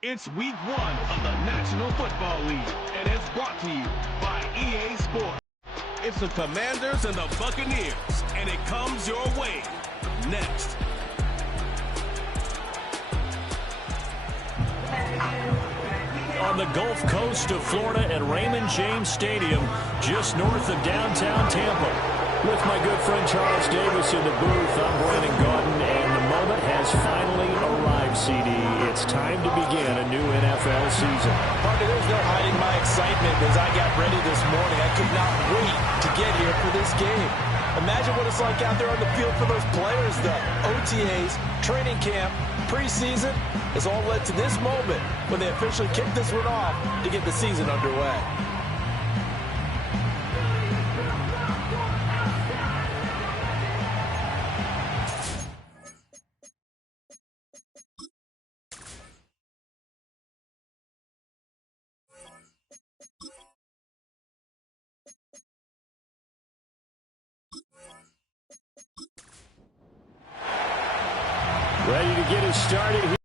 It's week 1 of the National Football League, and it's brought to you by EA Sports. It's the Commanders and the Buccaneers, and it comes your way next. On the Gulf Coast of Florida at Raymond James Stadium, just north of downtown Tampa. With my good friend Charles Davis in the booth, I'm Brandon Gaudin, and the moment has finally arrived, CD. It's time to begin a new NFL season. Partner, there's no hiding my excitement as I got ready this morning. I could not wait to get here for this game. Imagine what it's like out there on the field for those players, though. OTAs, training camp, preseason, it's all led to this moment when they officially kick this one off to get the season underway. Ready to get us started here.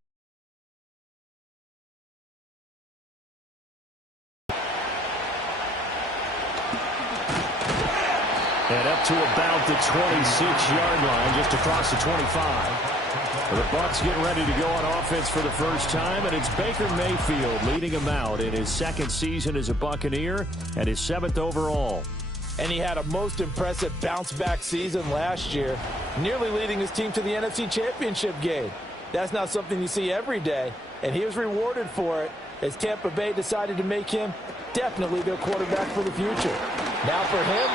And up to about the 26-yard line, just across the 25. The Bucs get ready to go on offense for the first time, and it's Baker Mayfield leading him out in his second season as a Buccaneer and his 7th overall. And he had a most impressive bounce-back season last year, nearly leading his team to the NFC Championship game. That's not something you see every day, and he was rewarded for it as Tampa Bay decided to make him definitely their quarterback for the future. Now for him,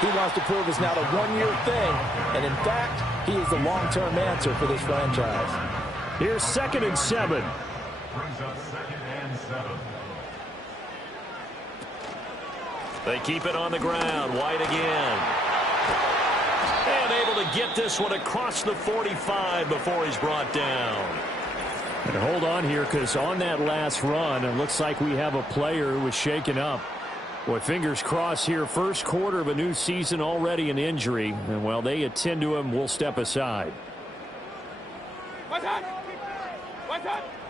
he wants to prove it's not a one-year thing, and in fact, he is the long-term answer for this franchise. Here's 2nd and 7. Brings up 2nd and 7. They keep it on the ground. White again. And able to get this one across the 45 before he's brought down. And hold on here, because on that last run, it looks like we have a player who was shaken up. Boy, fingers crossed here. First quarter of a new season, already an injury. And while they attend to him, we'll step aside.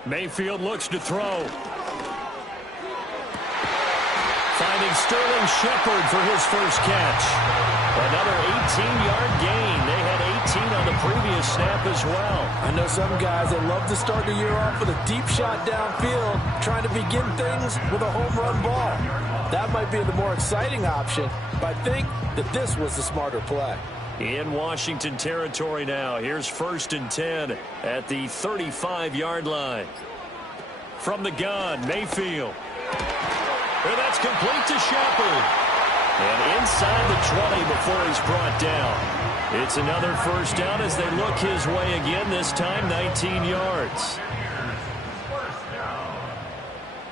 Mayfield looks to throw. Finding Sterling Shepard for his first catch. Another 18-yard gain. They had 18 on the previous snap as well. I know some guys that love to start the year off with a deep shot downfield, trying to begin things with a home run ball. That might be the more exciting option, but I think that this was the smarter play. In Washington territory now. Here's 1st and 10 at the 35-yard line. From the gun, Mayfield. And that's complete to Shepard. And inside the 20 before he's brought down. It's another first down as they look his way again, this time 19 yards. First down.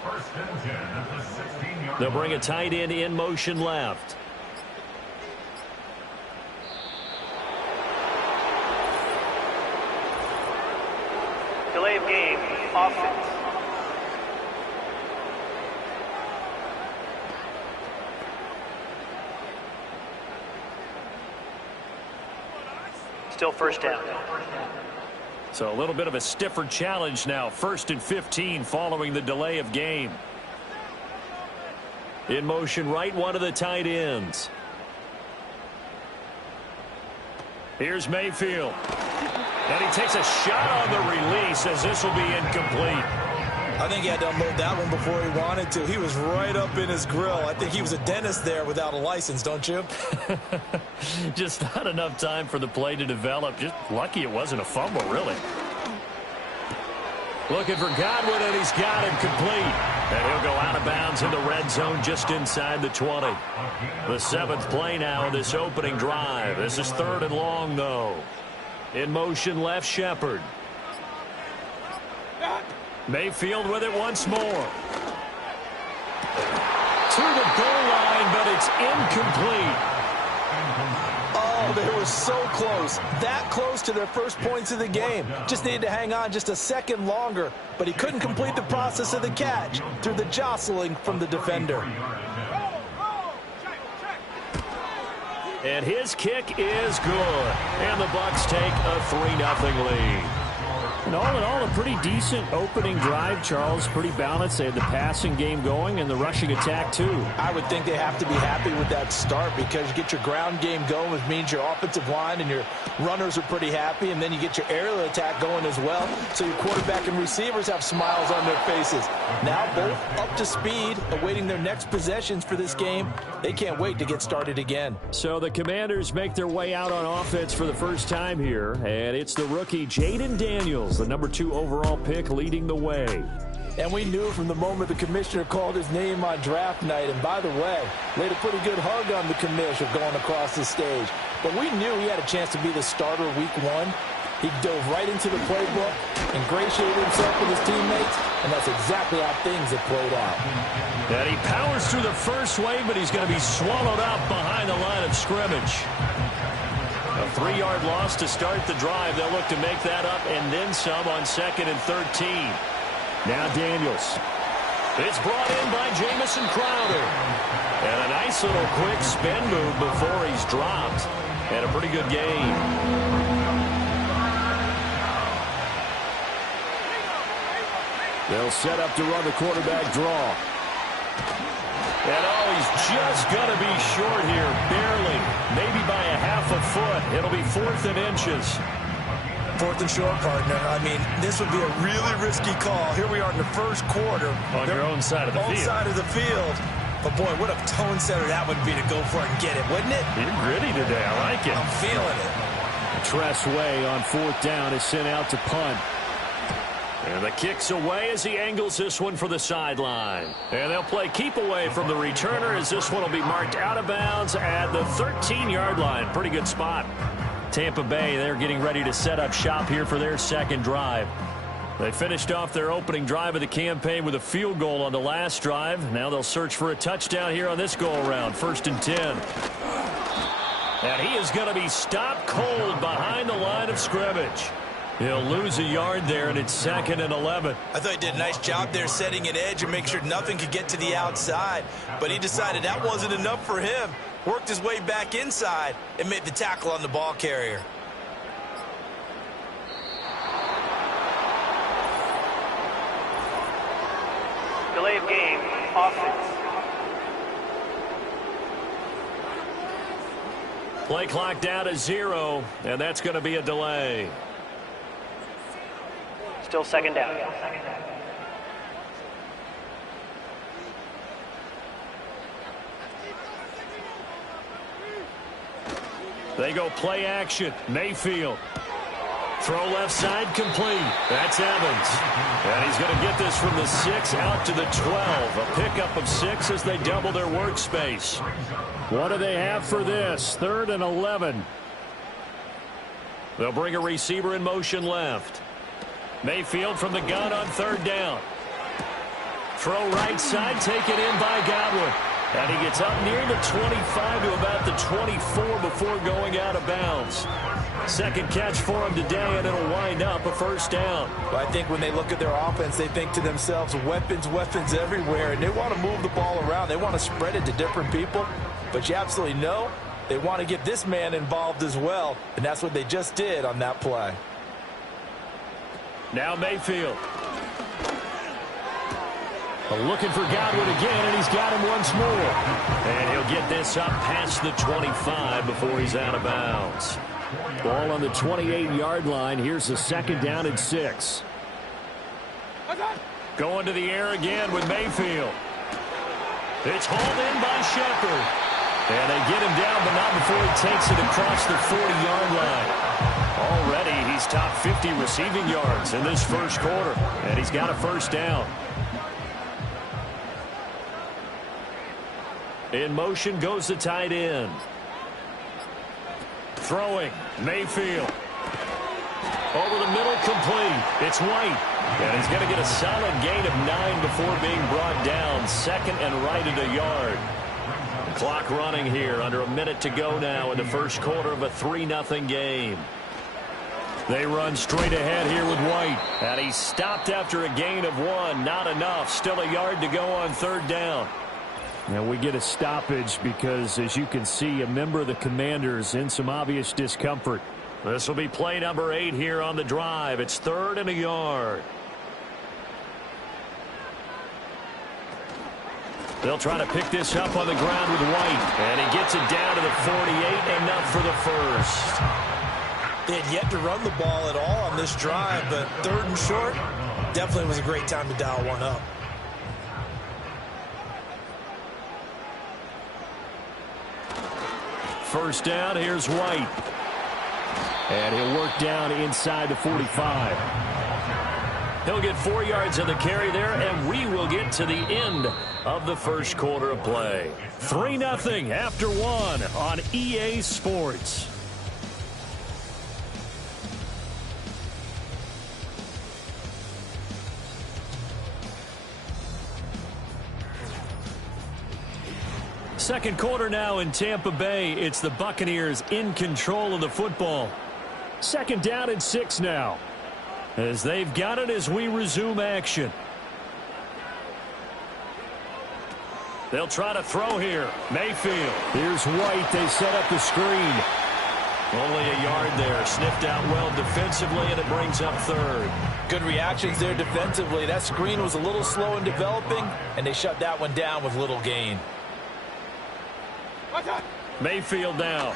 1st and 10 at the 16-yard line. They'll bring a tight end in motion left. Delay of game, offense. Still first down. So a little bit of a stiffer challenge now. 1st and 15 following the delay of game. In motion right, one of the tight ends. Here's Mayfield. And he takes a shot on the release as this will be incomplete. I think he had to unload that one before he wanted to. He was right up in his grill. I think he was a dentist there without a license, don't you? Just not enough time for the play to develop. Just lucky it wasn't a fumble, really. Looking for Godwin, and he's got him complete. And he'll go out of bounds in the red zone just inside the 20. The 7th play now of this opening drive. This is 3rd and long, though. In motion left, Shepard. Mayfield with it once more. To the goal line, but it's incomplete. Oh, they were so close. That close to their first points of the game. Just needed to hang on just a second longer, but he couldn't complete the process of the catch through the jostling from the defender. And his kick is good. And the Bucs take a 3-0 lead. And all in all, a pretty decent opening drive, Charles. Pretty balanced. They had the passing game going and the rushing attack, too. I would think they have to be happy with that start because you get your ground game going, which means your offensive line and your runners are pretty happy, and then you get your aerial attack going as well. So your quarterback and receivers have smiles on their faces. Now both up to speed, awaiting their next possessions for this game. They can't wait to get started again. So the Commanders make their way out on offense for the first time here, and it's the rookie Jaden Daniels, the number 2 overall pick, leading the way. And we knew from the moment the commissioner called his name on draft night, and by the way, laid a pretty good hug on the commissioner going across the stage. But we knew he had a chance to be the starter week 1. He dove right into the playbook, ingratiated himself with his teammates, and that's exactly how things have played out. And he powers through the first wave, but he's going to be swallowed up behind the line of scrimmage. A 3-yard loss to start the drive. They'll look to make that up and then some on 2nd and 13. Now Daniels. It's brought in by Jamison Crowder. And a nice little quick spin move before he's dropped. And a pretty good game. They'll set up to run the quarterback draw. And he's just going to be short here, barely, maybe by a half a foot. It'll be 4th and inches. 4th and short, partner. I mean, this would be a really risky call. Here we are in the first quarter. On your own side of the field. Own side of the field. But, boy, what a tone setter that would be to go for it and get it, wouldn't it? You're gritty today. I like it. I'm feeling it. Tress Way on 4th down is sent out to punt. And the kick's away as he angles this one for the sideline. And they'll play keep away from the returner as this one will be marked out of bounds at the 13-yard line. Pretty good spot. Tampa Bay, they're getting ready to set up shop here for their second drive. They finished off their opening drive of the campaign with a field goal on the last drive. Now they'll search for a touchdown here on this go-around. 1st and 10. And he is going to be stopped cold behind the line of scrimmage. He'll lose a yard there, and it's 2nd and 11. I thought he did a nice job there setting an edge and make sure nothing could get to the outside. But he decided that wasn't enough for him. Worked his way back inside and made the tackle on the ball carrier. Delay of game, offense. Play clock down to 0, and that's going to be a delay. Still 2nd down. They go play action. Mayfield. Throw left side complete. That's Evans. And he's going to get this from the 6 out to the 12. A pickup of 6 as they double their workspace. What do they have for this? 3rd and 11. They'll bring a receiver in motion left. Mayfield from the gun on 3rd down. Throw right side, taken in by Godwin. And he gets up near the 25 to about the 24 before going out of bounds. Second catch for him today, and it'll wind up a 1st down. Well, I think when they look at their offense, they think to themselves, weapons, weapons everywhere, and they want to move the ball around. They want to spread it to different people, but you absolutely know they want to get this man involved as well, and that's what they just did on that play. Now Mayfield. Looking for Godwin again, and he's got him once more. And he'll get this up past the 25 before he's out of bounds. Ball on the 28-yard line. Here's the 2nd down and 6. Going to the air again with Mayfield. It's hauled in by Shepard. And they get him down, but not before he takes it across the 40-yard line. Already, he's top 50 receiving yards in this first quarter, and he's got a 1st down. In motion goes the tight end. Throwing, Mayfield. Over the middle, complete. It's White. And he's going to get a solid gain of 9 before being brought down. 2nd and right at a yard. The clock running here. Under a minute to go now in the first quarter of a 3-0 game. They run straight ahead here with White. And he's stopped after a gain of 1. Not enough. Still a yard to go on 3rd down. And we get a stoppage because, as you can see, a member of the Commanders in some obvious discomfort. This will be play number 8 here on the drive. It's 3rd and a yard. They'll try to pick this up on the ground with White. And he gets it down to the 48, enough for the first. They had yet to run the ball at all on this drive, but 3rd and short definitely was a great time to dial one up. First down, here's White. And he'll work down inside the 45. He'll get 4 yards of the carry there, and we will get to the end of the first quarter of play. 3-0 after 1 on EA Sports. Second quarter now in Tampa Bay. It's the Buccaneers in control of the football. 2nd down and 6 now, as they've got it as we resume action. They'll try to throw here. Mayfield. Here's White. They set up the screen. Only a yard there. Sniffed out well defensively, and it brings up 3rd. Good reactions there defensively. That screen was a little slow in developing, and they shut that one down with little gain. Mayfield now.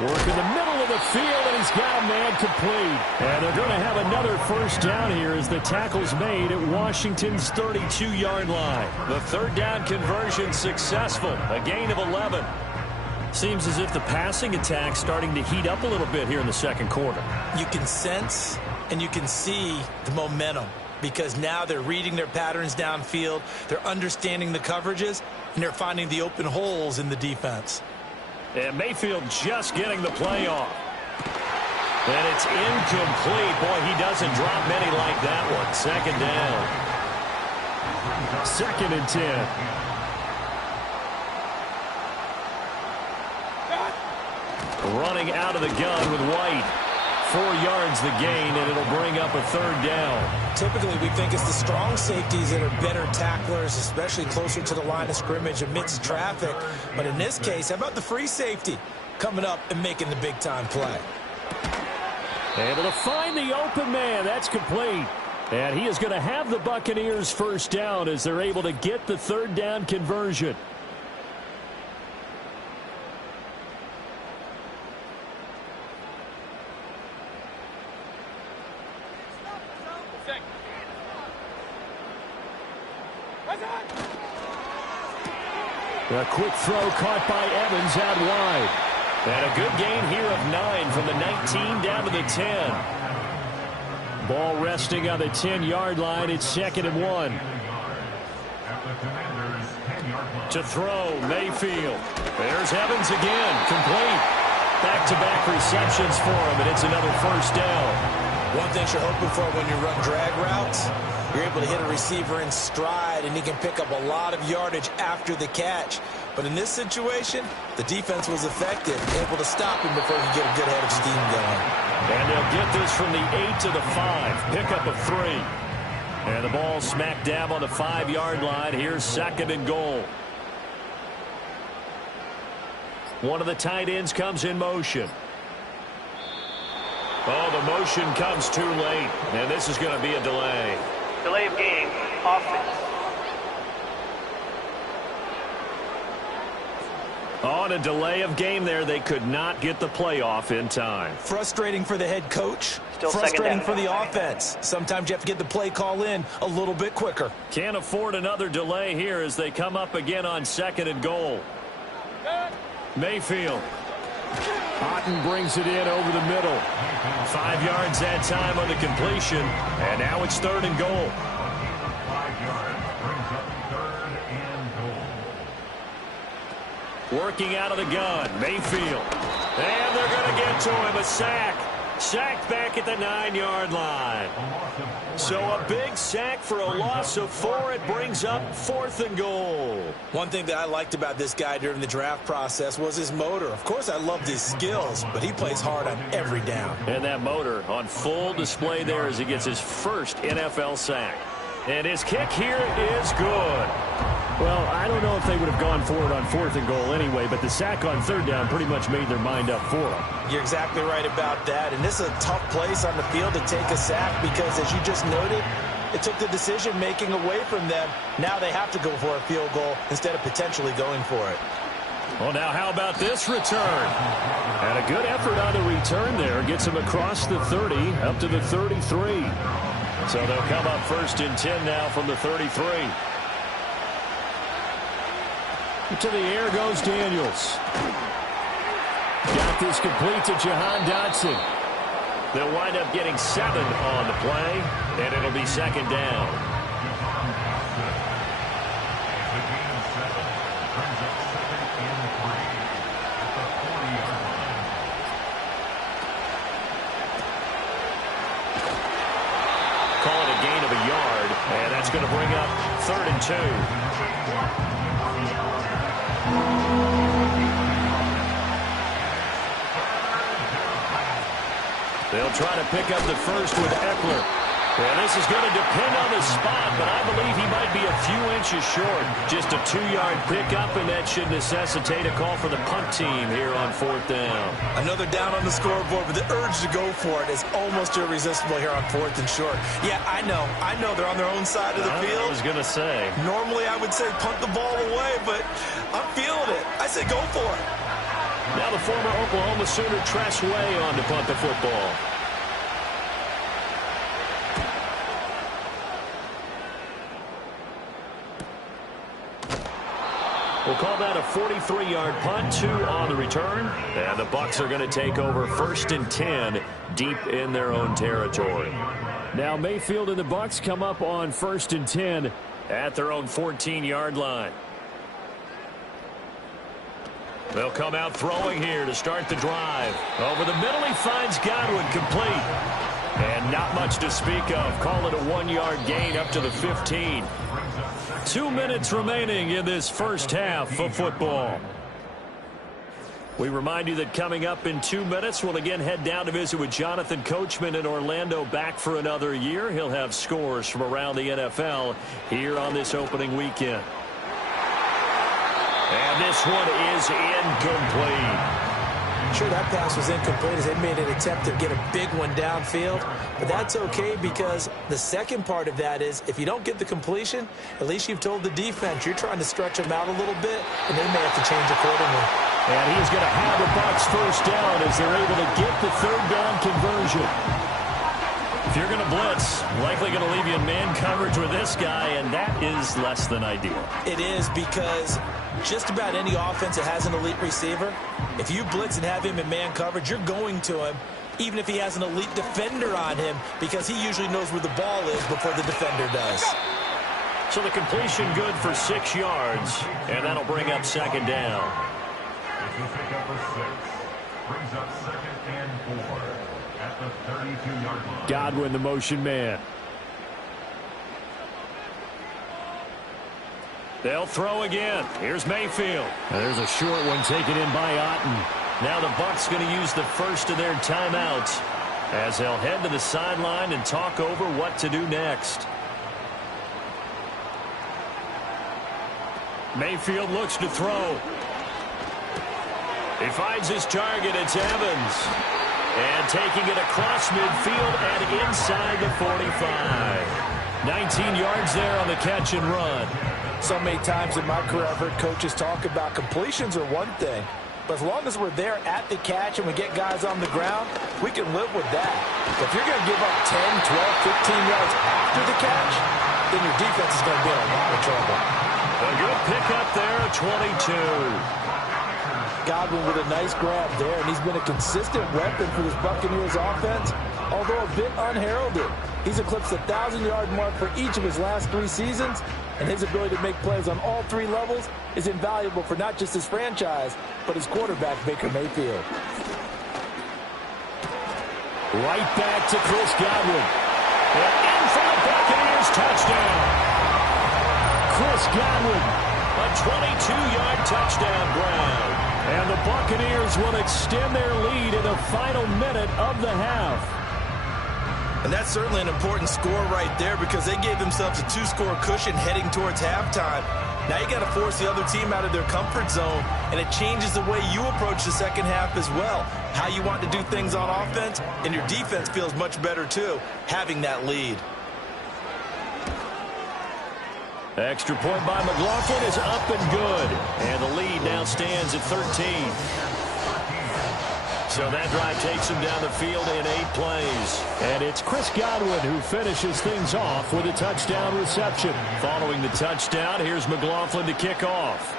Work in the middle of the field, and he's got a man complete. And they're going to have another first down here as the tackle's made at Washington's 32-yard line. The 3rd down conversion successful, a gain of 11. Seems as if the passing attack's starting to heat up a little bit here in the second quarter. You can sense and you can see the momentum, because now they're reading their patterns downfield, they're understanding the coverages, and they're finding the open holes in the defense. And Mayfield just getting the play off. And it's incomplete. Boy, he doesn't drop many like that one. 2nd down. 2nd and 10. Running out of the gun with White. 4 yards the gain, and it'll bring up a 3rd down. Typically, we think it's the strong safeties that are better tacklers, especially closer to the line of scrimmage amidst traffic. But in this case, how about the free safety coming up and making the big-time play? Able to find the open man. That's complete. And he is going to have the Buccaneers first down as they're able to get the 3rd down conversion. A quick throw caught by Evans out wide. And a good gain here of 9 from the 19 down to the 10. Ball resting on the 10-yard line. It's 2nd and 1. To throw, Mayfield. There's Evans again, complete. Back-to-back receptions for him, and it's another first down. One thing you're hoping for when you run drag routes, you're able to hit a receiver in stride, and he can pick up a lot of yardage after the catch. But in this situation, the defense was effective, able to stop him before he could get a good head of steam going. And they'll get this from the 8 to the 5. Pickup of 3. And the ball smack dab on the 5-yard line. Here's 2nd and goal. One of the tight ends comes in motion. Oh, the motion comes too late, and this is going to be a delay. Delay of game, offense. On a delay of game there, they could not get the playoff in time. Frustrating for the head coach. Still frustrating second for down. the offense. Sometimes you have to get the play call in a little bit quicker. Can't afford another delay here as they come up again on 2nd and goal. Mayfield. Otten brings it in over the middle. 5 yards that time on the completion. And now it's 3rd and goal. 5 yards brings up 3rd and goal. Working out of the gun. Mayfield. And they're going to get to him. A sack. Sacked back at the 9-yard line. So a big sack for a loss of 4. It brings up 4th and goal. One thing that I liked about this guy during the draft process was his motor. Of course, I loved his skills, but he plays hard on every down. And that motor on full display there as he gets his first NFL sack. And his kick here is good. Well, I don't know if they would have gone for it on 4th and goal anyway, but the sack on 3rd down pretty much made their mind up for them. You're exactly right about that, and this is a tough place on the field to take a sack because, as you just noted, it took the decision-making away from them. Now they have to go for a field goal instead of potentially going for it. Well, now how about this return? And a good effort on the return there. Gets him across the 30, up to the 33. So they'll come up 1st and 10 now from the 33. To the air goes Daniels. Got this complete to Jahan Dotson. They'll wind up getting 7 on the play, and it'll be 2nd down. Call it a gain of a yard, and that's going to bring up 3rd and 2. They'll try to pick up the first with Eckler. And this is going to depend on the spot, but I believe he might be a few inches short. Just a 2-yard pickup, and that should necessitate a call for the punt team here on 4th down. Another down on the scoreboard, but the urge to go for it is almost irresistible here on 4th and short. Yeah, I know they're on their own side of the field. I was going to say. Normally I would say punt the ball away, but I'm feeling it. I say go for it. Now the former Oklahoma Sooner Tress Way on to punt the football. We'll call that a 43-yard punt, 2 on the return. And the Bucs are going to take over 1st and 10 deep in their own territory. Now Mayfield and the Bucs come up on 1st and 10 at their own 14-yard line. They'll come out throwing here to start the drive. Over the middle, he finds Godwin complete. And not much to speak of. Call it a 1-yard gain up to the 15. 2 minutes remaining in this first half of football. We remind you that coming up in 2 minutes, we'll again head down to visit with Jonathan Coachman in Orlando, back for another year. He'll have scores from around the NFL here on this opening weekend. And this one is incomplete. Sure, that pass was incomplete as they made an attempt to get a big one downfield. But that's okay because the second part of that is if you don't get the completion, at least you've told the defense you're trying to stretch them out a little bit, and they may have to change accordingly. And he's going to have the Bucs first down as they're able to get the 3rd down conversion. If you're going to blitz, likely going to leave you in man coverage with this guy, and that is less than ideal. It is because just about any offense that has an elite receiver, if you blitz and have him in man coverage, you're going to him, even if he has an elite defender on him, because he usually knows where the ball is before the defender does. So the completion good for 6 yards, and that'll bring up 2nd down. Brings up 2nd and 4 at the 32-yard line. Godwin, the motion man. They'll throw again. Here's Mayfield. There's a short one taken in by Otten. Now the Bucs going to use the first of their timeouts as they'll head to the sideline and talk over what to do next. Mayfield looks to throw. He finds his target. It's Evans. And taking it across midfield and inside the 45. 19 yards there on the catch and run. So many times in my career I've heard coaches talk about completions are one thing, but as long as we're there at the catch and we get guys on the ground, we can live with that. But if you're going to give up 10, 12, 15 yards after the catch, then your defense is going to be in a lot of trouble. A good pickup there, 22. Godwin with a nice grab there, and he's been a consistent weapon for this Buccaneers offense, although a bit unheralded. He's eclipsed the 1,000-yard mark for each of his last 3 seasons, and his ability to make plays on all 3 levels is invaluable for not just his franchise, but his quarterback, Baker Mayfield. Right back to Chris Godwin. And in for the Buccaneers, touchdown. Chris Godwin, a 22-yard touchdown grab. And the Buccaneers will extend their lead in the final minute of the half. And that's certainly an important score right there because they gave themselves a 2-score cushion heading towards halftime. Now you got to force the other team out of their comfort zone, and it changes the way you approach the second half as well. How you want to do things on offense, and your defense feels much better too, having that lead. Extra point by McLaughlin is up and good. And the lead now stands at 13. So that drive takes him down the field in 8 plays. And it's Chris Godwin who finishes things off with a touchdown reception. Following the touchdown, here's McLaughlin to kick off.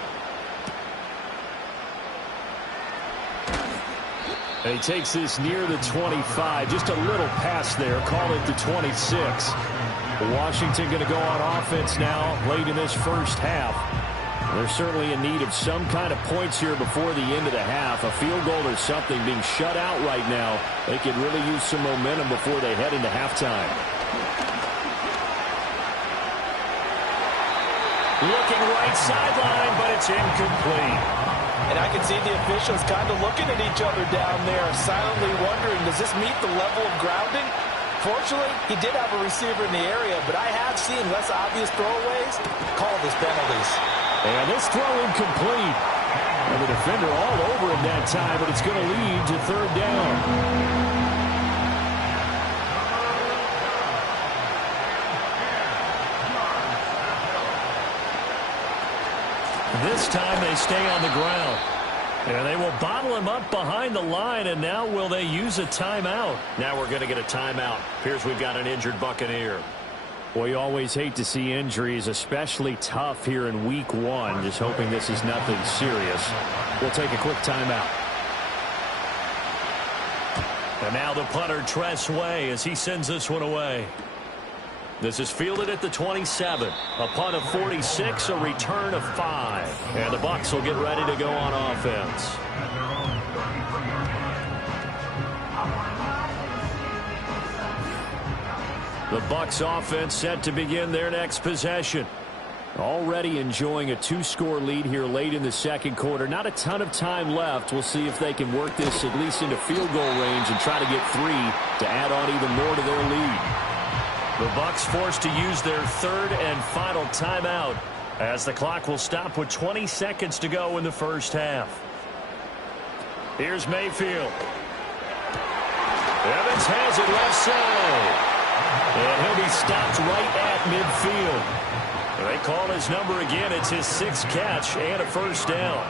And he takes this near the 25. Just a little pass there. Call it the 26. Washington going to go on offense now late in this first half. They're certainly in need of some kind of points here before the end of the half. A field goal or something being shut out right now. They could really use some momentum before they head into halftime. Looking right sideline, but it's incomplete. And I can see the officials kind of looking at each other down there, silently wondering, does this meet the level of grounding? Fortunately, he did have a receiver in the area, but I have seen less obvious throwaways called as penalties. And this throw incomplete. And the defender all over him that time, but it's going to lead to third down. This time they stay on the ground. And they will bottle him up behind the line, and now will they use a timeout? Now we're going to get a timeout. Here's we've got an injured Buccaneer. Well, you always hate to see injuries, especially tough here in week 1. Just hoping this is nothing serious. We'll take a quick timeout. And now the punter, Tress Way, as he sends this one away. This is fielded at the 27. A punt of 46, a return of 5. And the Bucs will get ready to go on offense. The Bucs offense set to begin their next possession. Already enjoying a 2-score lead here late in the second quarter. Not a ton of time left. We'll see if they can work this at least into field goal range and try to get 3 to add on even more to their lead. The Bucs forced to use their third and final timeout as the clock will stop with 20 seconds to go in the first half. Here's Mayfield. Evans has it left side. And he'll be stopped right at midfield. They call his number again. It's his 6th catch and a first down.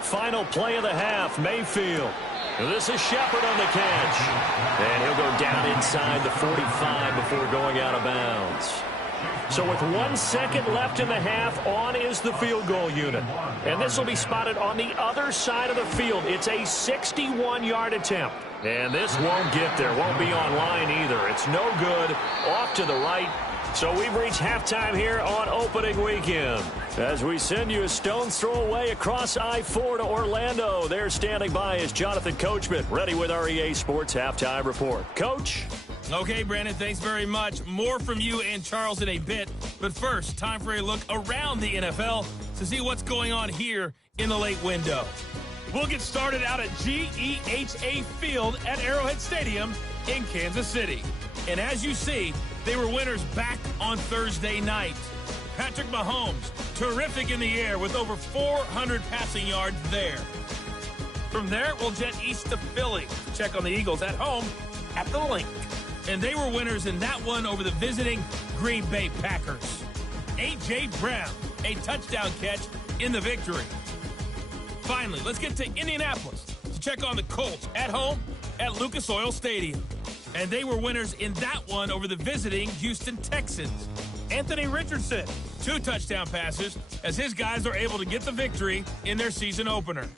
Final play of the half, Mayfield. This is Shepard on the catch. And he'll go down inside the 45 before going out of bounds. So with 1 second left in the half, on is the field goal unit. And this will be spotted on the other side of the field. It's a 61-yard attempt. And this won't get there. Won't be on line either. It's no good. Off to the right. So we've reached halftime here on opening weekend. As we send you a stone's throw away across I-4 to Orlando. There standing by is Jonathan Coachman, ready with our EA Sports Halftime Report. Coach? Okay, Brandon, thanks very much. More from you and Charles in a bit. But first, time for a look around the NFL to see what's going on here in the late window. We'll get started out at GEHA Field at Arrowhead Stadium in Kansas City. And as you see, they were winners back on Thursday night. Patrick Mahomes, terrific in the air with over 400 passing yards there. From there, we'll jet east to Philly to check on the Eagles at home at the Link. And they were winners in that one over the visiting Green Bay Packers. A.J. Brown, a touchdown catch in the victory. Finally, let's get to Indianapolis to check on the Colts at home at Lucas Oil Stadium. And they were winners in that one over the visiting Houston Texans. Anthony Richardson, 2 touchdown passes as his guys are able to get the victory in their season opener.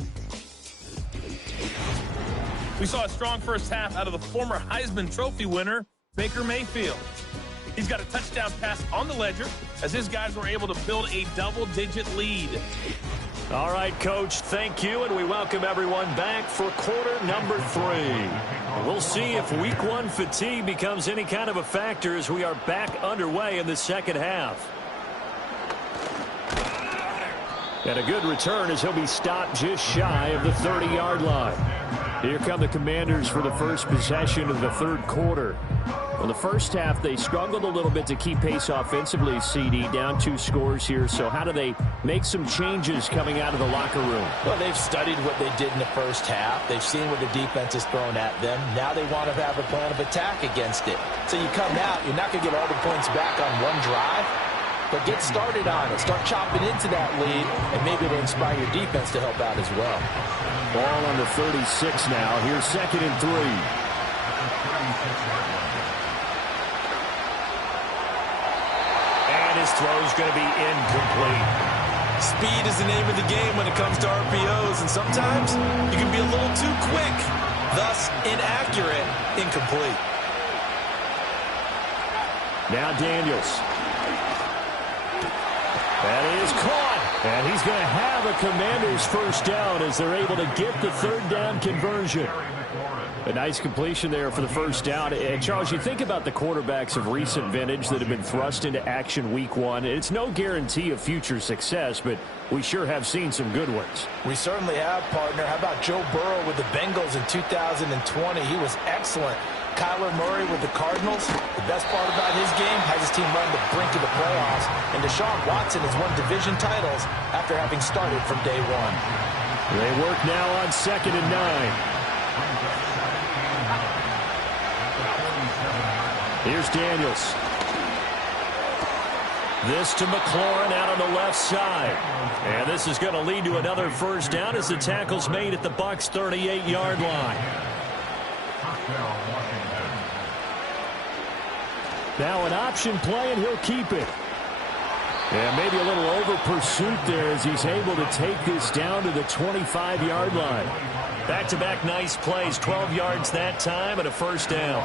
We saw a strong first half out of the former Heisman Trophy winner, Baker Mayfield. He's got a touchdown pass on the ledger as his guys were able to build a double-digit lead. All right, Coach, thank you, and we welcome everyone back for quarter number 3. We'll see if week 1 fatigue becomes any kind of a factor as we are back underway in the second half. And a good return as he'll be stopped just shy of the 30-yard line. Here come the Commanders for the first possession of the third quarter. Well, the first half, they struggled a little bit to keep pace offensively, CD, down 2 scores here. So how do they make some changes coming out of the locker room? Well, they've studied what they did in the first half. They've seen what the defense has thrown at them. Now they want to have a plan of attack against it. So you come out, you're not going to get all the points back on one drive, but get started on it. Start chopping into that lead, and maybe it'll inspire your defense to help out as well. Ball under 36 now. Here's 2nd and 3. His throw's going to be incomplete. Speed is the name of the game when it comes to RPOs, and sometimes you can be a little too quick, thus inaccurate, incomplete. Now Daniels. That is caught. And he's going to have a Commanders first down as they're able to get the 3rd down conversion. A nice completion there for the first down. And, Charles, you think about the quarterbacks of recent vintage that have been thrust into action week 1. It's no guarantee of future success, but we sure have seen some good ones. We certainly have, partner. How about Joe Burrow with the Bengals in 2020? He was excellent. Kyler Murray with the Cardinals. The best part about his game has his team run the brink of the playoffs. And Deshaun Watson has won division titles after having started from day 1. They work now on 2nd and 9. Here's Daniels. This to McLaurin out on the left side. And this is going to lead to another first down as the tackle's made at the Bucs' 38-yard line. Now an option play, and he'll keep it. And maybe a little over pursuit there as he's able to take this down to the 25-yard line. Back-to-back nice plays, 12 yards that time and a first down.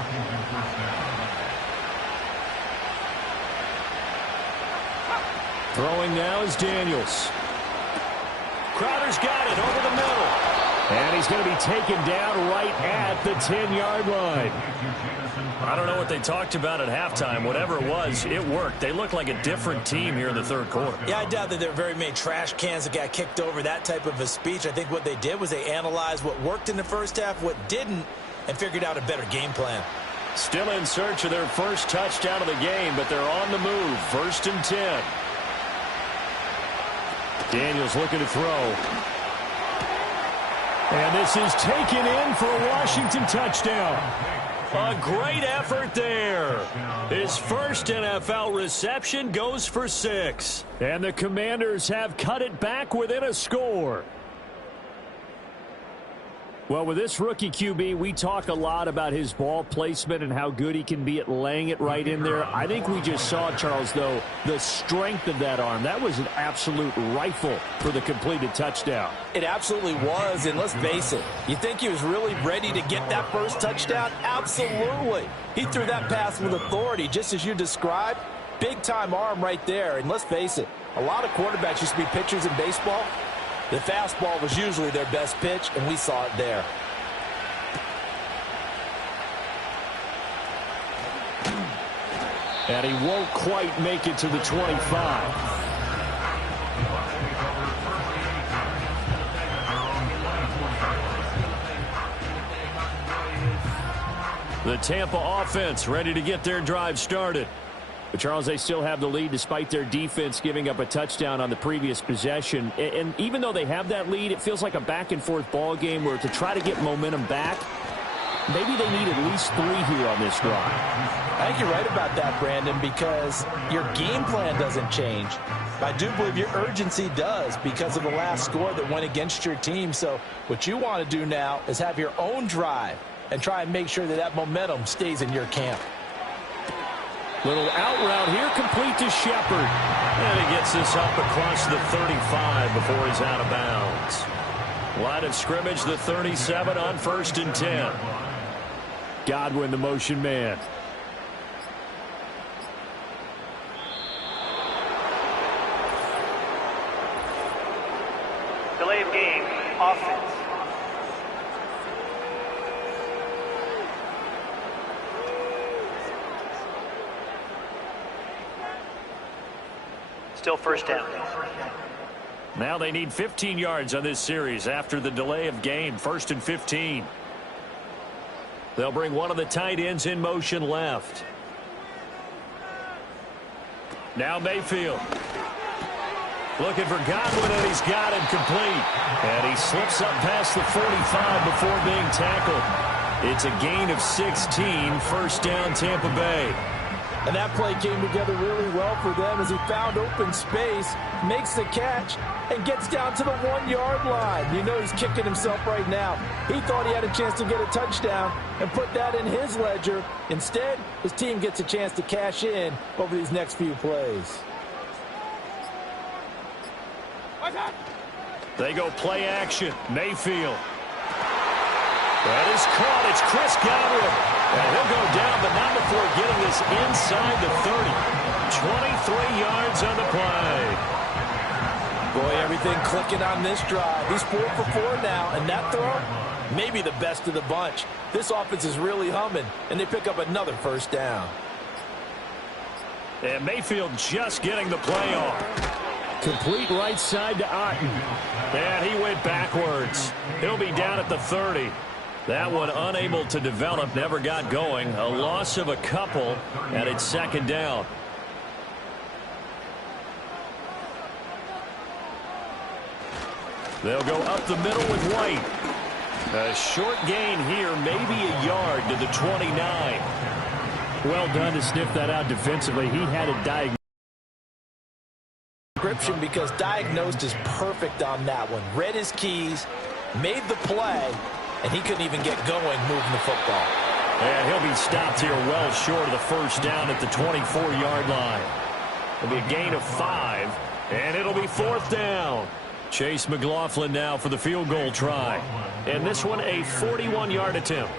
Throwing now is Daniels. Crowder's got it over the middle. And he's going to be taken down right at the 10-yard line. I don't know what they talked about at halftime. Whatever it was, it worked. They look like a different team here in the 3rd quarter. Yeah, I doubt that there are very many trash cans that got kicked over, that type of a speech. I think what they did was they analyzed what worked in the first half, what didn't, and figured out a better game plan. Still in search of their first touchdown of the game, but they're on the move. 1st and 10. Daniels looking to throw. And this is taken in for a Washington touchdown. A great effort there. His first NFL reception goes for 6. And the Commanders have cut it back within a score. Well, with this rookie QB, we talk a lot about his ball placement and how good he can be at laying it right in there. I think we just saw, Charles, though, the strength of that arm. That was an absolute rifle for the completed touchdown. It absolutely was, and let's face it, you think he was really ready to get that first touchdown? Absolutely. He threw that pass with authority, just as you described. Big-time arm right there, and let's face it, a lot of quarterbacks used to be pitchers in baseball. The fastball was usually their best pitch, and we saw it there. And he won't quite make it to the 25. The Tampa offense ready to get their drive started. But, Charles, they still have the lead despite their defense giving up a touchdown on the previous possession. And even though they have that lead, it feels like a back-and-forth ball game where to try to get momentum back, maybe they need at least 3 here on this drive. I think you're right about that, Brandon, because your game plan doesn't change. I do believe your urgency does because of the last score that went against your team. So what you want to do now is have your own drive and try and make sure that that momentum stays in your camp. Little out route here, complete to Shepard. And he gets this up across the 35 before he's out of bounds. Line of scrimmage, the 37 on 1st and 10. Godwin, the motion man. Delay of game, offense. Still first down. Now they need 15 yards on this series after the delay of game. 1st and 15. They'll bring one of the tight ends in motion left. Now Mayfield. Looking for Godwin, and he's got him complete. And he slips up past the 45 before being tackled. It's a gain of 16, first down Tampa Bay. And that play came together really well for them as he found open space, makes the catch, and gets down to the 1-yard line. You know he's kicking himself right now. He thought he had a chance to get a touchdown and put that in his ledger. Instead, his team gets a chance to cash in over these next few plays. They go play action. Mayfield. That is caught. It's Chris Godwin. And he'll go down, but not before getting this inside the 30. 23 yards on the play. Boy, everything clicking on this drive. He's 4 for 4 now, and that throw, maybe the best of the bunch. This offense is really humming, and they pick up another first down. And Mayfield just getting the play off. Complete right side to Otten. And he went backwards. He'll be down at the 30. That one unable to develop, never got going. A loss of a couple, and it's second down. They'll go up the middle with White. A short gain here, maybe a yard to the 29. Well done to sniff that out defensively. He had it diagnosed. Because diagnosed is perfect on that one. Read his keys, made the play, and he couldn't even get going moving the football. And he'll be stopped here well short of the first down at the 24-yard line. It'll be a gain of 5, and it'll be fourth down. Chase McLaughlin now for the field goal try. And this one a 41-yard attempt.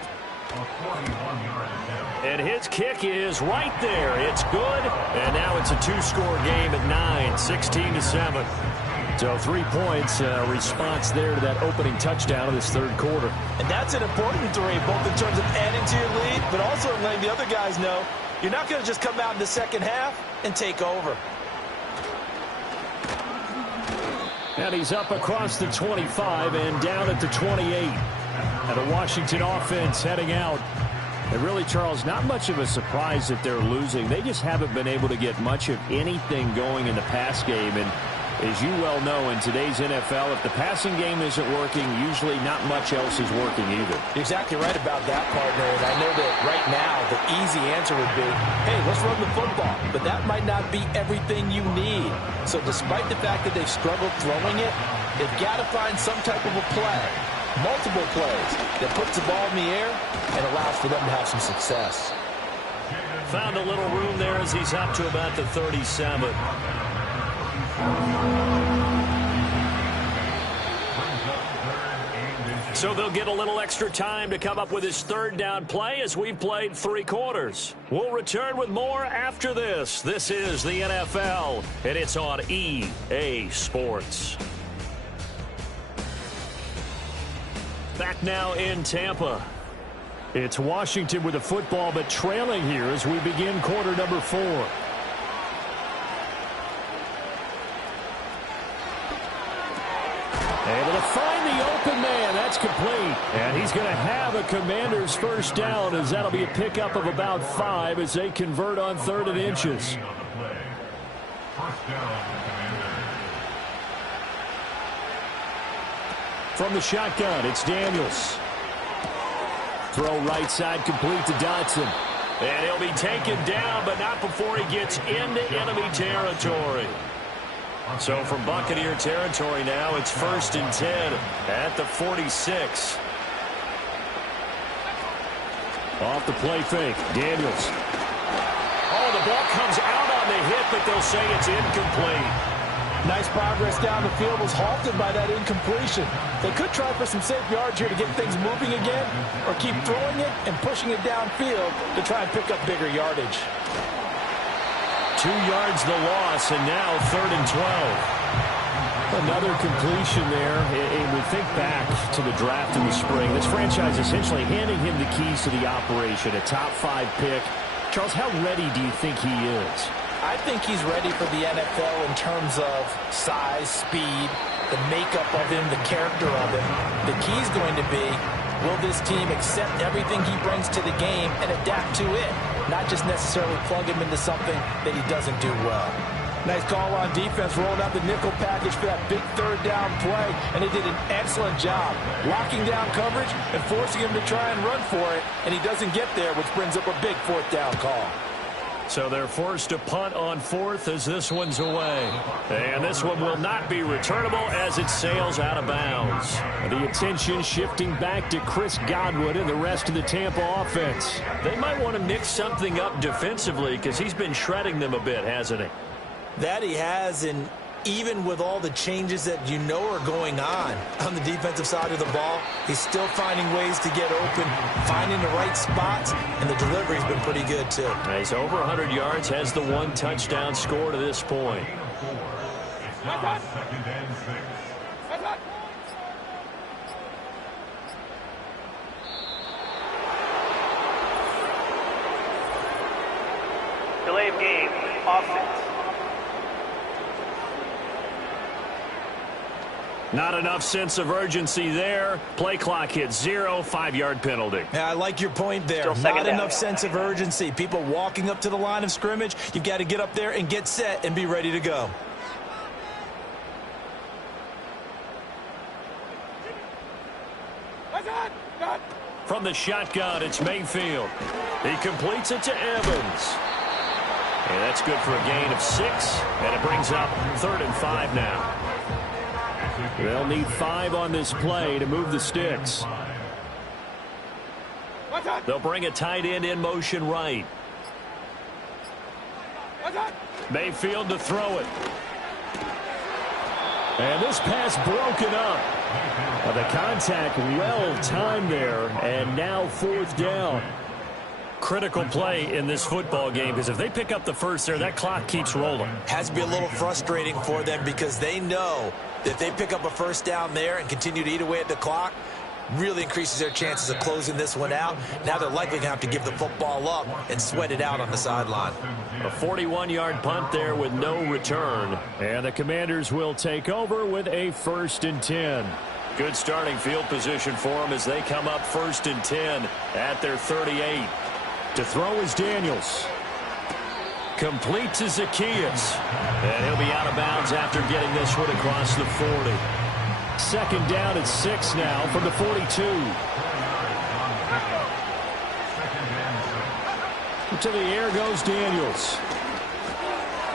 And his kick is right there. It's good. And now it's a 2-score game at 9, 16-7. So 3 points, response there to that opening touchdown of this third quarter. And that's an important 3, both in terms of adding to your lead, but also in letting the other guys know you're not going to just come out in the second half and take over. And he's up across the 25 and down at the 28. And the Washington offense heading out. And really, Charles, not much of a surprise that they're losing. They just haven't been able to get much of anything going in the pass game. And as you well know, in today's NFL, if the passing game isn't working, usually not much else is working either. You're exactly right about that, partner. And I know that right now the easy answer would be, hey, let's run the football. But that might not be everything you need. So despite the fact that they've struggled throwing it, they've got to find some type of a play, multiple plays, that puts the ball in the air and allows for them to have some success. Found a little room there as he's up to about the 37. So they'll get a little extra time to come up with his third down play as we've played 3 quarters. We'll return with more after this. This is the NFL, and it's on EA Sports. Back now in Tampa. It's Washington with the football, but trailing here as we begin quarter number 4. Able to find the open man. That's complete. And he's going to have a Commanders first down as that'll be a pickup of about 5 as they convert on 3rd and inches. From the shotgun, it's Daniels. Throw right side complete to Dotson. And he'll be taken down, but not before he gets into enemy territory. So from Buccaneer territory now, it's 1st and 10 at the 46. Off the play fake, Daniels. Oh, the ball comes out on the hit, but they'll say it's incomplete. Nice progress down the field was halted by that incompletion. They could try for some safe yards here to get things moving again, or keep throwing it and pushing it downfield to try and pick up bigger yardage. 2 yards the loss, and now 3rd and 12. Another completion there. And we think back to the draft in the spring. This franchise essentially handing him the keys to the operation, a top 5 pick. Charles, how ready do you think he is? I think he's ready for the NFL in terms of size, speed, the makeup of him, the character of him. The key's going to be Will this team accept everything he brings to the game and adapt to it, not just necessarily plug him into something that he doesn't do well? Nice call on defense, rolling out the nickel package for that big third down play, and they did an excellent job locking down coverage and forcing him to try and run for it, and he doesn't get there, which brings up a big fourth down call. So they're forced to punt on fourth as this one's away. And this one will not be returnable as it sails out of bounds. The attention shifting back to Chris Godwin and the rest of the Tampa offense. They might want to mix something up defensively because he's been shredding them a bit, hasn't he? That he has, and even with all the changes that you know are going on the defensive side of the ball, he's still finding ways to get open, finding the right spots, and the delivery's been pretty good too. He's over 100 yards, has the 1 touchdown score to this point. Delay of game, offense. Not enough sense of urgency there. Play clock hits 0, 5-yard penalty. Yeah, I like your point there. Not enough sense of urgency. People walking up to the line of scrimmage, you've got to get up there and get set and be ready to go. From the shotgun, it's Mayfield. He completes it to Evans. And that's good for a gain of 6, and it brings up 3rd and 5 now. They'll need 5 on this play to move the sticks. They'll bring a tight end in motion right. Mayfield to throw it. And this pass broken up. The contact well timed there, and now 4th down. Critical play in this football game because if they pick up the first there, that clock keeps rolling. Has to be a little frustrating for them because they know that if they pick up a first down there and continue to eat away at the clock, really increases their chances of closing this one out. Now they're likely going to have to give the football up and sweat it out on the sideline. A 41-yard punt there with no return. And the Commanders will take over with a 1st and 10. Good starting field position for them as they come up 1st and 10 at their 38. To throw is Daniels. Complete to Zacchaeus. And he'll be out of bounds after getting this one across the 40. 2nd down at 6 now from the 42. To the air goes Daniels.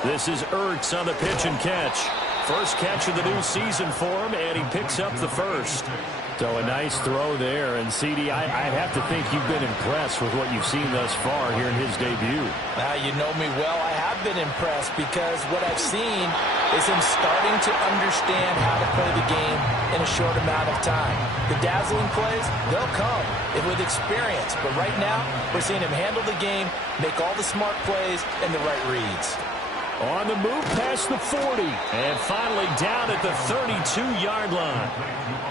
This is Ertz on the pitch and catch. First catch of the new season for him, and he picks up the first. So a nice throw there. And, CD, I'd have to think you've been impressed with what you've seen thus far here in his debut. You know me well. I have been impressed because what I've seen is him starting to understand how to play the game in a short amount of time. The dazzling plays, they'll come with experience. But right now, we're seeing him handle the game, make all the smart plays, and the right reads. On the move past the 40. And finally down at the 32-yard line.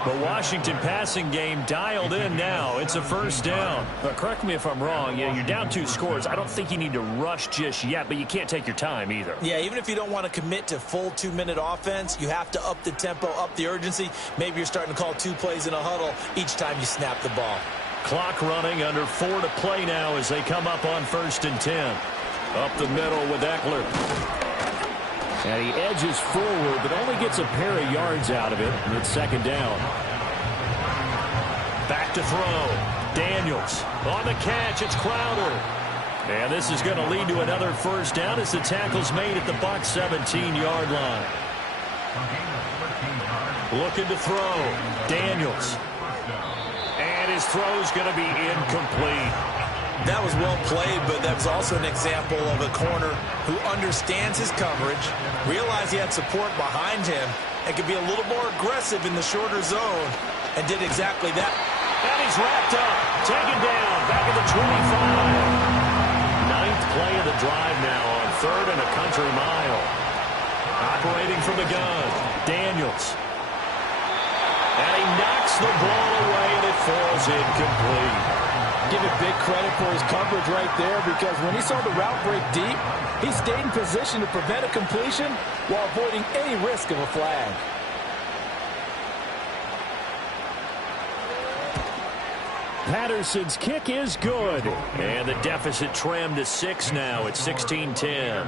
The Washington passing game dialed in now. It's a 1st down. But correct me if I'm wrong. You're down 2 scores. I don't think you need to rush just yet, but you can't take your time either. Yeah, even if you don't want to commit to full 2-minute offense, you have to up the tempo, up the urgency. Maybe you're starting to call 2 plays in a huddle each time you snap the ball. Clock running, under 4 to play now as they come up on 1st and 10. Up the middle with Eckler. And he edges forward, but only gets a pair of yards out of it, and it's 2nd down. Back to throw. Daniels on the catch. It's Crowder. And this is going to lead to another 1st down as the tackle's made at the Bucs 17-yard line. Looking to throw. Daniels. And his throw's going to be incomplete. That was well played, but that was also an example of a corner who understands his coverage, realized he had support behind him, and could be a little more aggressive in the shorter zone, and did exactly that. And he's wrapped up, taken down, back at the 25. 9th play of the drive now on 3rd and a country mile. Operating from the gun, Daniels. And he knocks the ball away, and it falls incomplete. Give it big credit for his coverage right there because when he saw the route break deep, he stayed in position to prevent a completion while avoiding any risk of a flag. Patterson's kick is good. And the deficit trimmed to 6 now. It's 16-10.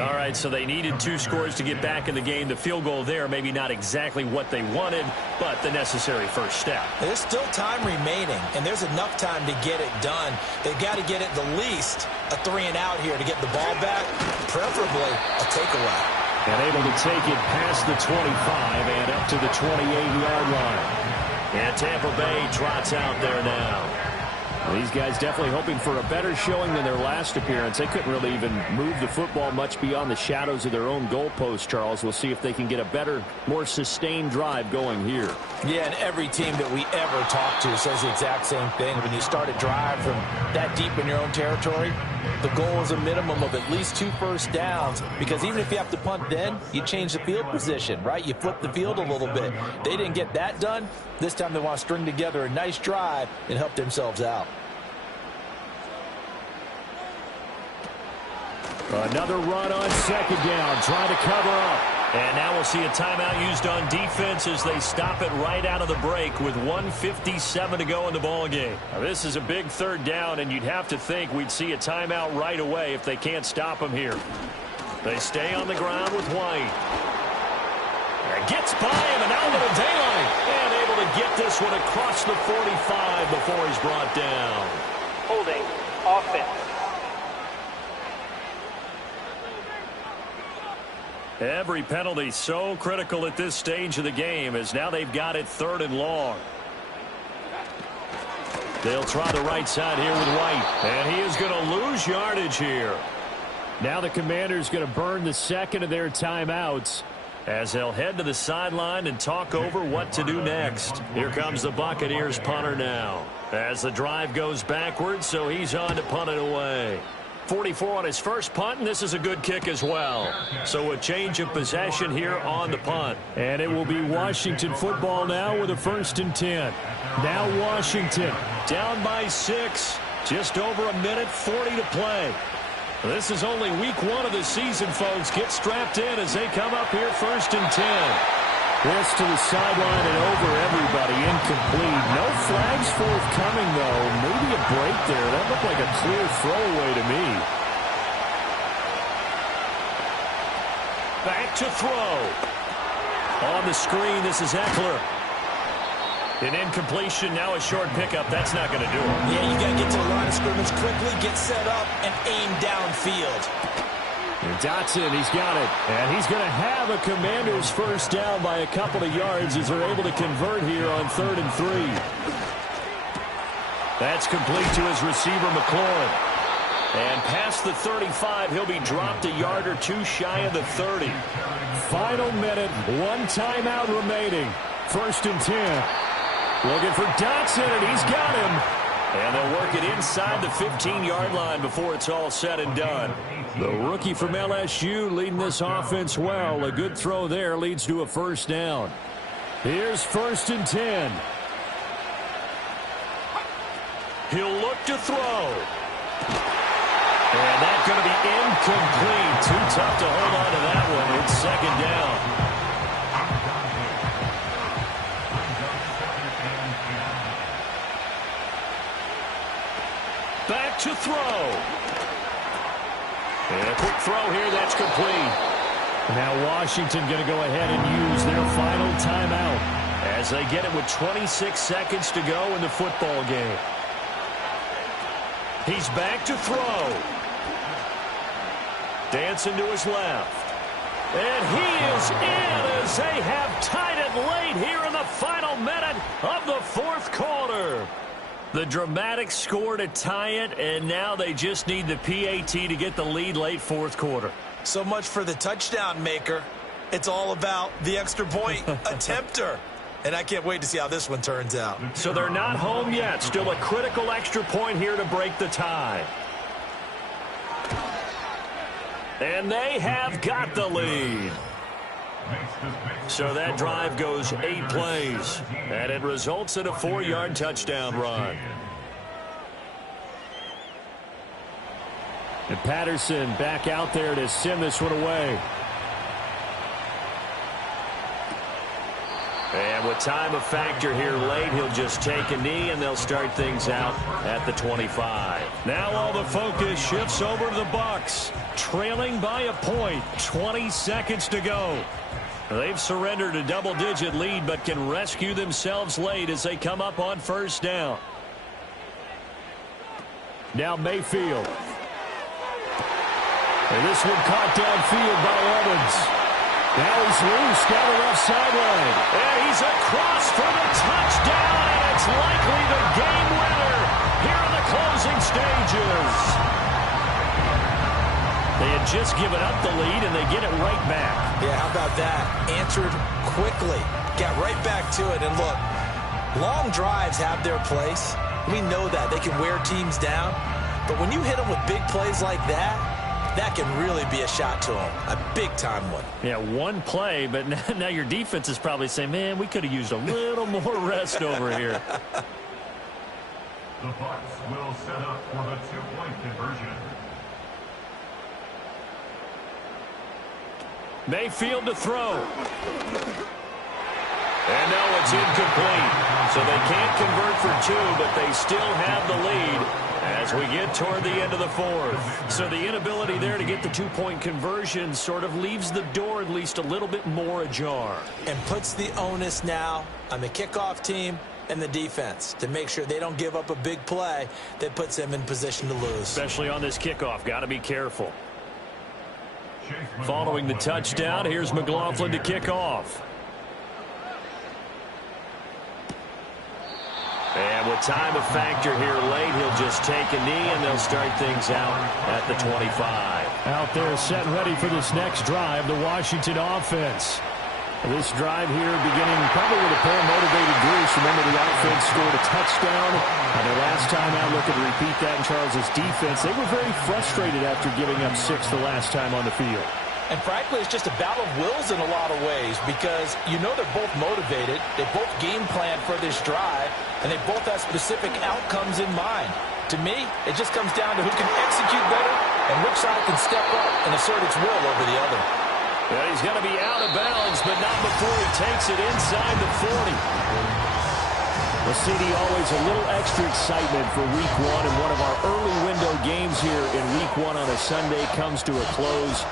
All right, so they needed 2 scores to get back in the game. The field goal there, maybe not exactly what they wanted, but the necessary first step. There's still time remaining, and there's enough time to get it done. They've got to get at the least a 3-and-out here to get the ball back, preferably a takeaway. And able to take it past the 25 and up to the 28-yard line. And Tampa Bay trots out there now. These guys definitely hoping for a better showing than their last appearance. They couldn't really even move the football much beyond the shadows of their own goalpost, Charles. We'll see if they can get a better, more sustained drive going here. Yeah, and every team that we ever talk to says the exact same thing. When you start a drive from that deep in your own territory, the goal is a minimum of at least 2 first downs, because even if you have to punt then, you change the field position, right? You flip the field a little bit. They didn't get that done. This time they want to string together a nice drive and help themselves out. Another run on second down, trying to cover up. And now we'll see a timeout used on defense as they stop it right out of the break with 1:57 to go in the ballgame. Now, this is a big third down, and you'd have to think we'd see a timeout right away if they can't stop them here. They stay on the ground with White. And gets by him, and now a little daylight. And able to get this one across the 45 before he's brought down. Holding offense. Every penalty so critical at this stage of the game, as now they've got it 3rd and long. They'll try the right side here with White. And he is going to lose yardage here. Now the Commanders going to burn the second of their timeouts, as they'll head to the sideline and talk over what to do next. Here comes the Buccaneers punter now, as the drive goes backwards, so he's on to punt it away. 44 on his first punt, and this is a good kick as well. So a change of possession here on the punt. And it will be Washington football now with a 1st and 10. Now Washington down by 6. Just over a minute 40 to play. This is only week 1 of the season, folks. Get strapped in as they come up here 1st and 10. This to the sideline and over everybody. Incomplete. No flags forthcoming, though. Maybe a break there. That looked like a clear throwaway to me. Back to throw. On the screen, this is Eckler. An incompletion, now a short pickup. That's not going to do it. Yeah, you got to get to the line of scrimmage quickly, get set up, and aim downfield. And Dotson, he's got it. And he's going to have a Commanders first down by a couple of yards as they're able to convert here on 3rd and 3. That's complete to his receiver, McLaurin. And past the 35, he'll be dropped a yard or 2 shy of the 30. Final minute, 1 timeout remaining. 1st and 10. Looking for Dotson, and he's got him. And they'll work it inside the 15-yard line before it's all said and done. The rookie from LSU leading this offense well. A good throw there leads to a first down. Here's 1st and 10. He'll look to throw. And that's going to be incomplete. Too tough to hold on to that one. It's 2nd down. Back to throw. And a quick throw here, that's complete. Now Washington going to go ahead and use their final timeout as they get it with 26 seconds to go in the football game. He's back to throw. Dancing to his left. And he is in as they have tied it late here in the final minute of the 4th quarter. The dramatic score to tie it, and now they just need the PAT to get the lead late 4th quarter. So much for the touchdown maker. It's all about the extra point attempter. And I can't wait to see how this one turns out. So they're not home yet. Still a critical extra point here to break the tie. And they have got the lead. So that drive goes 8 plays, and it results in a 4-yard touchdown run. And Patterson back out there to send this one away. And with time a factor here late, he'll just take a knee, and they'll start things out at the 25. Now all the focus shifts over to the Bucs, trailing by a point, 20 seconds to go. They've surrendered a double-digit lead, but can rescue themselves late as they come up on first down. Now Mayfield. And this one caught downfield by Evans. Now he's loose down the left sideline. And he's across for the touchdown, and it's likely the game winner here in the closing stages. They had just given up the lead, and they get it right back. Yeah, how about that? Answered quickly. Got right back to it. And look, long drives have their place. We know that. They can wear teams down. But when you hit them with big plays like that, that can really be a shot to them. A big-time one. Yeah, one play, but now your defense is probably saying, man, we could have used a little more rest over here. The Bucs will set up for the two-point conversion. Mayfield to throw. And no, it's incomplete. So they can't convert for two, but they still have the lead as we get toward the end of the fourth. So the inability there to get the two-point conversion sort of leaves the door at least a little bit more ajar. And puts the onus now on the kickoff team and the defense to make sure they don't give up a big play that puts them in position to lose. Especially on this kickoff. Got to be careful. Following the touchdown, here's McLaughlin to kick off. And with time a factor here late, he'll just take a knee, and they'll start things out at the 25. Out there set ready for this next drive, the Washington offense. This drive here beginning probably with a pair of motivated groups. Remember, the offense scored a touchdown. And their last time out, looking to repeat that in Charles' defense. They were very frustrated after giving up 6 the last time on the field. And frankly, it's just a battle of wills in a lot of ways because you know they're both motivated. They both game plan for this drive, and they both have specific outcomes in mind. To me, it just comes down to who can execute better and which side can step up and assert its will over the other. Well, he's going to be out of bounds, but not before he takes it inside the 40. Well, CD, always a little extra excitement for Week 1, and one of our early window games here in Week 1 on a Sunday comes to a close.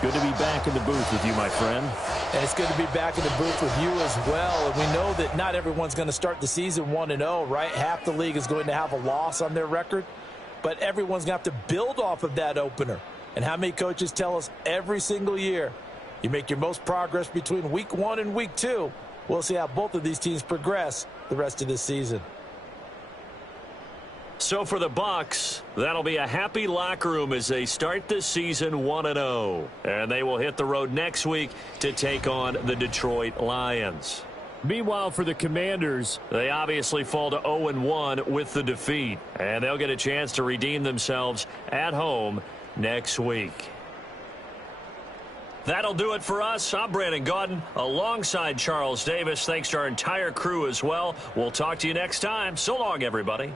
Good to be back in the booth with you, my friend. And it's good to be back in the booth with you as well. And we know that not everyone's going to start the season 1-0, right? Half the league is going to have a loss on their record. But everyone's going to have to build off of that opener. And how many coaches tell us every single year, you make your most progress between Week 1 and Week 2. We'll see how both of these teams progress the rest of this season. So for the Bucs, that'll be a happy locker room as they start this season 1-0. And they will hit the road next week to take on the Detroit Lions. Meanwhile, for the Commanders, they obviously fall to 0-1 with the defeat. And they'll get a chance to redeem themselves at home next week. That'll do it for us. I'm Brandon Gaudin alongside Charles Davis. Thanks to our entire crew as well. We'll talk to you next time. So long, everybody.